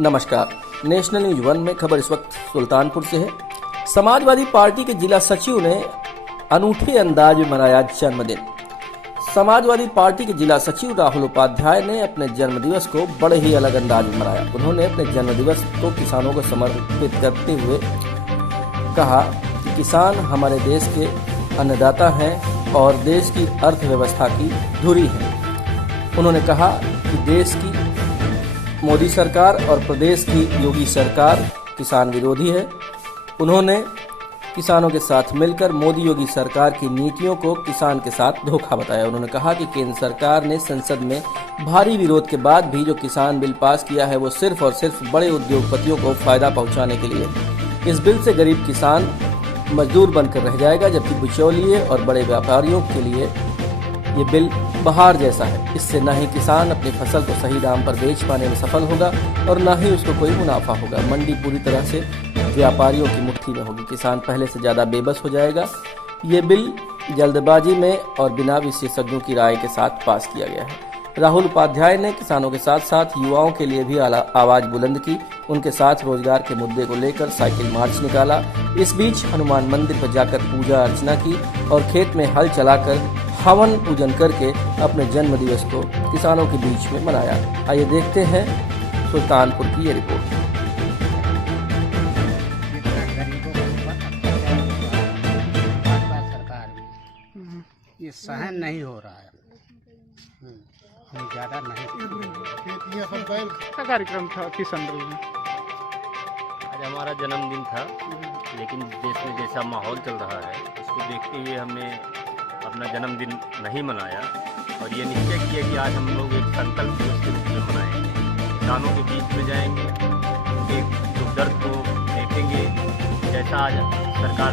नमस्कार। National news 1 में खबर इस वक्त सुल्तानपुर से है। समाजवादी पार्टी के जिला सचिव ने अनूठे अंदाज में मनाया जन्मदिन। समाजवादी पार्टी के जिला सचिव राहुल उपाध्याय ने अपने जन्मदिवस को बड़े ही अलग अंदाज में मनाया। उन्होंने अपने जन्मदिवस को किसानों को समर्पित करते हुए कहा कि किसान हमारे देश के अन्नदाता हैं और देश की अर्थव्यवस्था की धुरी है। उन्होंने कहा कि देश की मोदी सरकार और प्रदेश की योगी सरकार किसान विरोधी है। उन्होंने किसानों के साथ मिलकर मोदी योगी सरकार की नीतियों को किसान के साथ धोखा बताया। उन्होंने कहा कि केंद्र सरकार ने संसद में भारी विरोध के बाद भी जो किसान बिल पास किया है वो सिर्फ और सिर्फ बड़े उद्योगपतियों को फायदा पहुंचाने के लिए। इस बिल से गरीब किसान मजदूर बनकर रह जाएगा, जबकि बिचौलिए और बड़े व्यापारियों के लिए ये बिल बहार जैसा है। इससे न ही किसान अपनी फसल को सही दाम पर बेच पाने में सफल होगा और न ही उसको कोई मुनाफा होगा। मंडी पूरी तरह से व्यापारियों की मुट्ठी में होगी। किसान पहले से ज़्यादा बेबस हो जाएगा। ये बिल जल्दबाजी में और बिना विशेषज्ञों की राय के साथ पास किया गया है। राहुल उपाध्याय ने किसानों के साथ साथ युवाओं के लिए भी आवाज बुलंद की। उनके साथ रोजगार के मुद्दे को लेकर साइकिल मार्च निकाला। इस बीच हनुमान मंदिर पर जाकर पूजा अर्चना की और खेत में हल चलाकर हवन पूजन करके अपने जन्म दिवस को किसानों के बीच में मनाया। आइए देखते हैं सुल्तानपुर की ये रिपोर्ट। ये सहन नहीं हो रहा है, ज्यादा नहीं। क्या कार्यक्रम था किसान रेल में? आज हमारा जन्मदिन था, लेकिन देश में जैसा माहौल चल रहा है उसको देखते हुए हमने अपना जन्मदिन नहीं मनाया और ये निश्चय किया कि आज हम लोग एक संकल्प दिवस के रूप में मनाएंगे। किसानों के बीच में जाएंगे, उनके दुख दर्द को देखेंगे। जैसा आज सरकार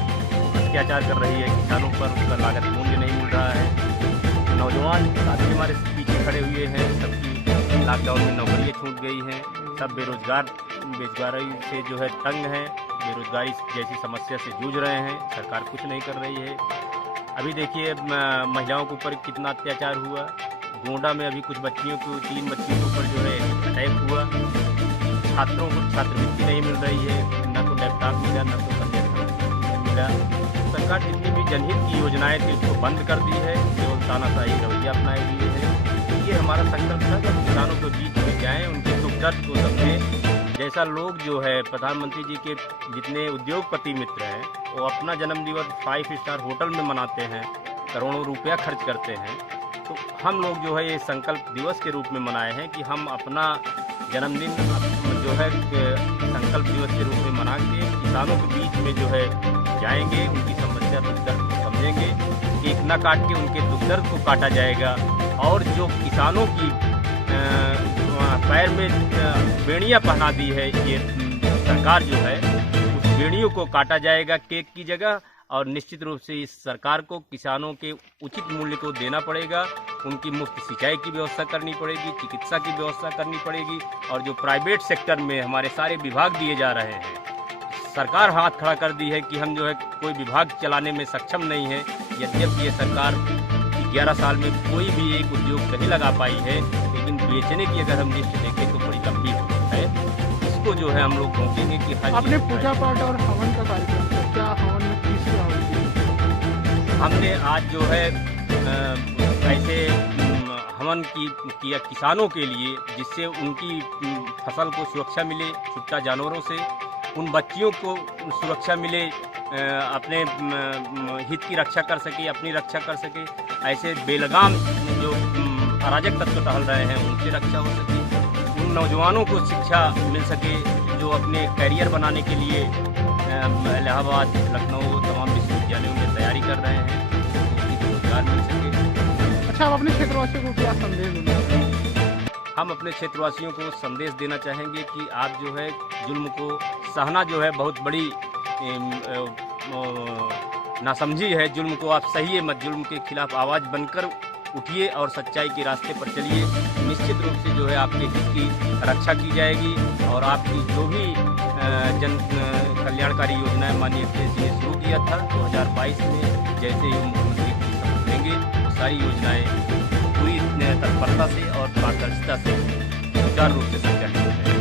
अत्याचार कर रही है किसानों पर, उसका लागत मूल्य नहीं मिल रहा है। नौजवान साथी हमारे पीछे खड़े हुए हैं, सबकी लॉकडाउन में नौकरियाँ छूट गई हैं, सब बेरोजगारी से जो है तंग हैं, बेरोजगारी जैसी समस्या से जूझ रहे हैं। सरकार कुछ नहीं कर रही है। अभी देखिए महिलाओं के ऊपर कितना अत्याचार हुआ। गोंडा में अभी कुछ बच्चियों को 3 बच्चियों के ऊपर जो है अटैक हुआ। छात्रों को छात्रवृत्ति नहीं मिल रही है, न तो लैपटॉप मिला न तो कन्या मिला। सरकार जितनी भी जनहित की योजनाएं थी उसको बंद कर दी है, केवल तानाशाही रवैया अपनाए हुए है। ये हमारा संकल्प था कि किसानों के बीच में जाएँ, उनके दुख दर्द को समझें। जैसा लोग जो है प्रधानमंत्री जी के जितने उद्योगपति मित्र हैं वो अपना जन्मदिवस 5 स्टार होटल में मनाते हैं, करोड़ों रुपया खर्च करते हैं, तो हम लोग जो है ये संकल्प दिवस के रूप में मनाए हैं कि हम अपना जन्मदिन जो है संकल्प दिवस के रूप में मना के किसानों के बीच में जो है जाएंगे, उनकी समस्या दुख दर्द को समझेंगे। केक न काट के उनके दुख दर्द को काटा जाएगा और जो किसानों की पैर में बेड़ियाँ पहना दी है ये सरकार जो है, उस बेड़ियों को काटा जाएगा केक की जगह। और निश्चित रूप से इस सरकार को किसानों के उचित मूल्य को देना पड़ेगा। उनकी मुफ्त सिंचाई की व्यवस्था करनी पड़ेगी, चिकित्सा की व्यवस्था करनी पड़ेगी। और जो प्राइवेट सेक्टर में हमारे सारे विभाग दिए जा रहे हैं, सरकार हाथ खड़ा कर दी है कि हम जो है कोई विभाग चलाने में सक्षम नहीं है। यद्यपि ये सरकार 11 साल में कोई भी एक उद्योग नहीं लगा पाई है, लेकिन बेचने की अगर हम लिस्ट देखें तो बड़ी लंबी है। इसको जो है हम लोग रोकेंगे कि आपने पूजा पाठ और हवन का कार्यक्रम था, क्या हवन में किसकी हवन की? हमने आज जो है ऐसे हवन किया किसानों के लिए, जिससे उनकी फसल को सुरक्षा मिले छुट्टा जानवरों से, उन बच्चियों को सुरक्षा मिले, अपने हित की रक्षा कर सके, अपनी रक्षा कर सके। ऐसे बेलगाम जो अराजक तत्व टहल रहे हैं उनसे रक्षा हो सके। उन नौजवानों को शिक्षा मिल सके जो अपने करियर बनाने के लिए इलाहाबाद, लखनऊ तमाम विश्वविद्यालयों में तैयारी कर रहे हैं, उनको रोजगार मिल सके। अच्छा, आप अपने क्षेत्रवासियों को क्या संदेश देंगे? हम अपने क्षेत्रवासियों को संदेश देना चाहेंगे कि आप जो है जुल्म को सहना जो है बहुत बड़ी नासमझी है। जुल्म को आप सहिए मत, जुल्म के खिलाफ आवाज़ बनकर उठिए और सच्चाई के रास्ते पर चलिए। निश्चित रूप से जो है आपके हित की रक्षा की जाएगी और आपकी जो भी जन कल्याणकारी योजनाएं माननीय अखिलेश जी ने शुरू किया था 2022 में, जैसे ही मुख्यमंत्री की शपथ लेंगे वो सारी योजनाएं पूरी तत्परता से और पारदर्शिता से सुचारू रूप से संचालित हो जाएंगी।